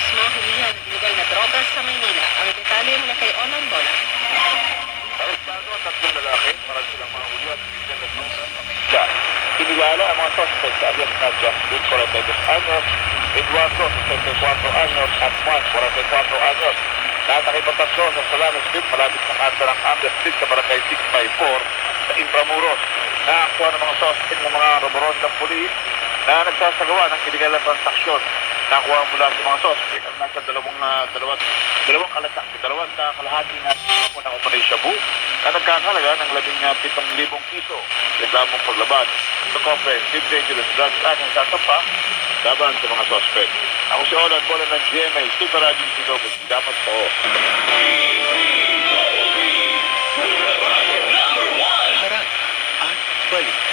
matapos mahulihan ng illegal na drogas sa Maynila. Ang detalye mula kay Onan Bola. Arestado ang tatlong lalaki para silang mahuli at bigyan ng droga sa Maynila. Kinilala ang mga suspect sa alias na Justin, 42 anyos, Eduardo, 64 anyos, at Juan, 44 anyos. Natakipatatlo sa Solano Street, malapit ng Anta ng Amber Street sa Barangay 654 sa Intramuros. Nakakuha ng mga suspect ng mga roboron ng pulis na nagsasagawa ng illegal na transaksyon. Nakuha mula sa mga suspect ang nasa dalawang kalahati na po ng Operation Shabu na nagkakalaga ng 17,000 piso. Reklamong paglabas sa Comprehensive Dangerous Drugs Act ang sasampa laban sa mga suspect. Ako si Olan Bola ng GMA, Super Radio Sigaw, dapat po. Harap at balik.